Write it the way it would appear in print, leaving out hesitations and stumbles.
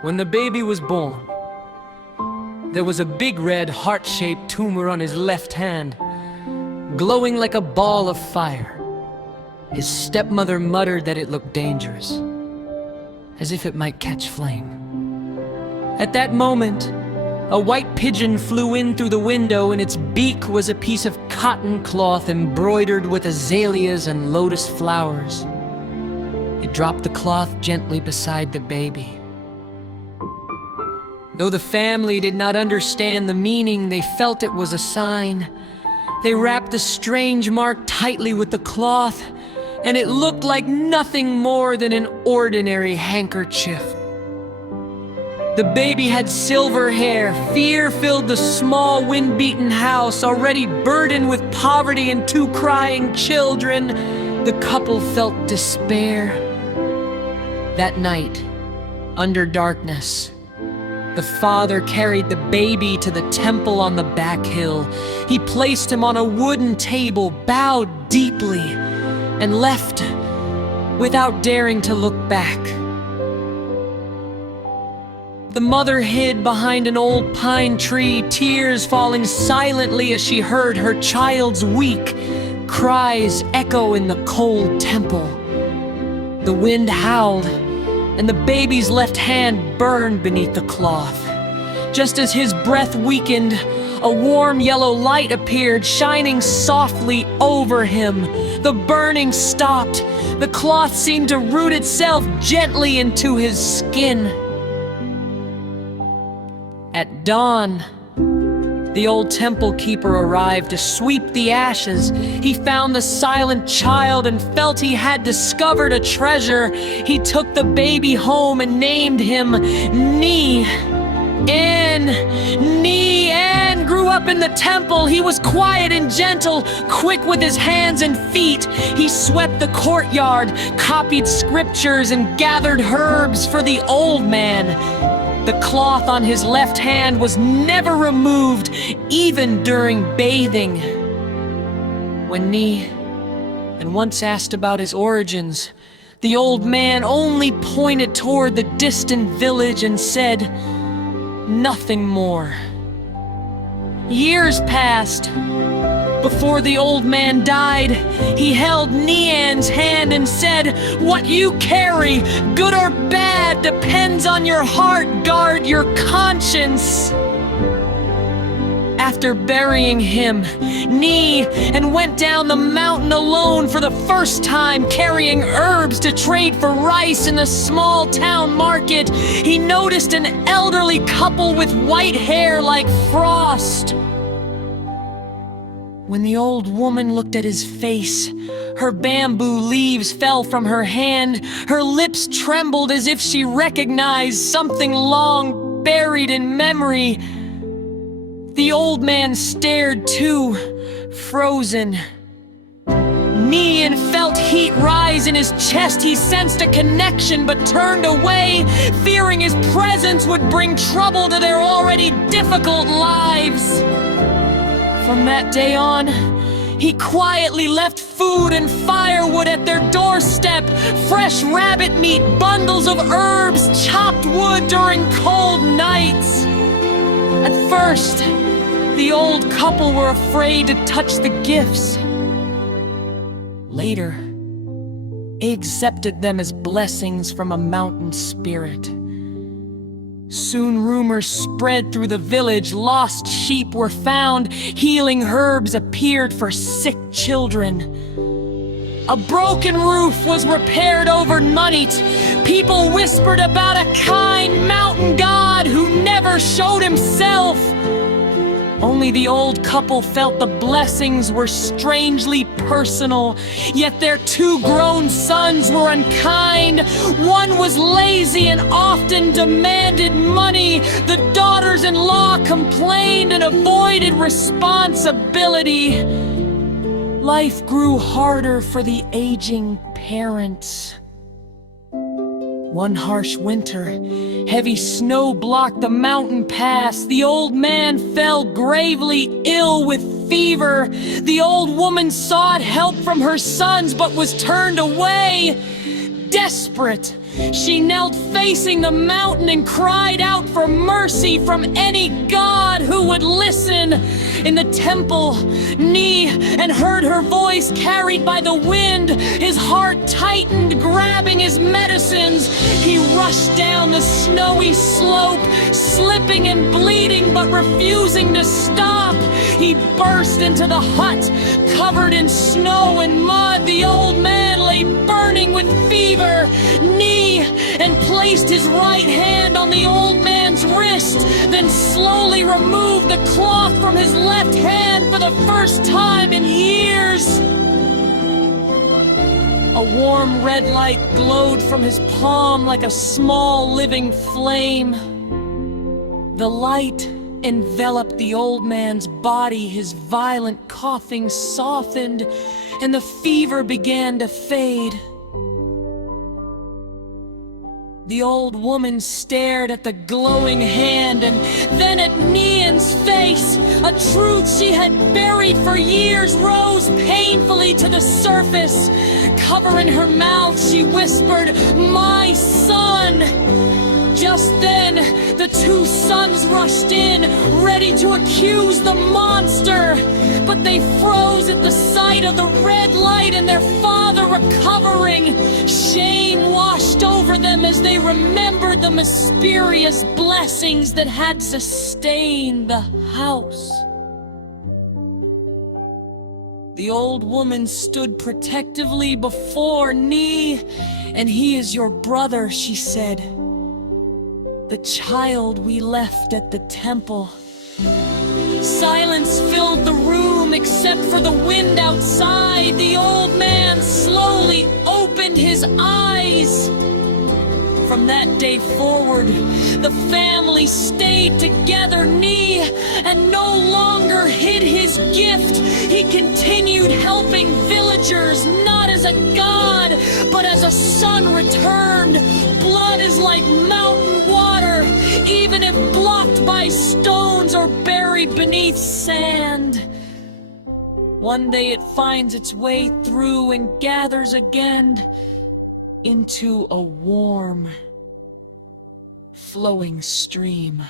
When the baby was born, there was a big red heart-shaped tumor on his left hand, glowing like a ball of fire. His stepmother muttered that it looked dangerous, as if it might catch flame. At that moment, a white pigeon flew in through the window, and its beak was a piece of cotton cloth embroidered with azaleas and lotus flowers. It dropped the cloth gently beside the baby. Though the family did not understand the meaning, they felt it was a sign. They wrapped the strange mark tightly with the cloth, and it looked like nothing more than an ordinary handkerchief. The baby had silver hair. Fear filled the small, wind-beaten house, already burdened with poverty and 2 crying children. The couple felt despair. That night, under darkness, the father carried the baby to the temple on the back hill. He placed him on a wooden table, bowed deeply, and left without daring to look back. The mother hid behind an old pine tree, tears falling silently as she heard her child's weak cries echo in the cold temple. The wind howled, and the baby's left hand burned beneath the cloth. Just as his breath weakened, a warm yellow light appeared, shining softly over him. The burning stopped. The cloth seemed to root itself gently into his skin. At dawn, the old temple keeper arrived to sweep the ashes. He found the silent child and felt he had discovered a treasure. He took the baby home and named him Nie An. Nie An grew up in the temple. He was quiet and gentle, quick with his hands and feet. He swept the courtyard, copied scriptures, and gathered herbs for the old man. The cloth on his left hand was never removed, even during bathing. When Nie An once asked about his origins, the old man only pointed toward the distant village and said nothing more. Years passed. Before the old man died, he held Nie An's hand and said, "What you carry, good or bad, depends on your heart. Guard your conscience." After burying him, Nie An went down the mountain alone for the first time, carrying herbs to trade for rice in the small town market. He noticed an elderly couple with white hair like frost. When the old woman looked at his face, her bamboo leaves fell from her hand. Her lips trembled as if she recognized something long buried in memory. The old man stared too, frozen. Nie An felt heat rise in his chest. He sensed a connection but turned away, fearing his presence would bring trouble to their already difficult lives. From that day on, he quietly left food and firewood at their doorstep, fresh rabbit meat, bundles of herbs, chopped wood during cold nights. At first, the old couple were afraid to touch the gifts. Later, they accepted them as blessings from a mountain spirit. Soon rumors spread through the village. Lost sheep were found. Healing herbs appeared for sick children. A broken roof was repaired overnight. People whispered about a kind mountain god who never showed himself. Only the old couple felt the blessings were strangely personal, yet their 2 grown sons were unkind. One was lazy and often demanded money. The daughters-in-law complained and avoided responsibility. Life grew harder for the aging parents. One harsh winter, heavy snow blocked the mountain pass. The old man fell gravely ill with fever. The old woman sought help from her sons but was turned away. Desperate, she knelt facing the mountain and cried out for mercy from any god who would listen. In the temple, Nie An heard her voice carried by the wind. His heart tightened, grabbing his medicines. He rushed down the snowy slope, slipping and bleeding, but refusing to stop. He burst into the hut, covered in snow and mud. The old man lay burning with fever. Nie An placed his right hand on the old man's wrist, then slowly removed the cloth from his left hand for the first time in years. A warm red light glowed from his palm like a small living flame. The light enveloped the old man's body. His violent coughing softened, and the fever began to fade. The old woman stared at the glowing hand and then at Nie An's face. A truth she had buried for years rose painfully to the surface. Covering her mouth, she whispered, "My son!" Just then, the two sons rushed in, ready to accuse the monster. But they froze at the sight of the red light and their father recovering. Shame washed over them as they remembered the mysterious blessings that had sustained the house. The old woman stood protectively before Nie. "And he is your brother," she said. "The child we left at the temple." Silence filled the room except for the wind outside. The old man slowly opened his eyes. From that day forward, the family stayed together. Nie An no longer hid his gift. He continued helping villagers, not as a god, but as a son returned. Blood is like mountain water, even if blocked by stones or buried beneath sand. One day it finds its way through and gathers again into a warm, flowing stream.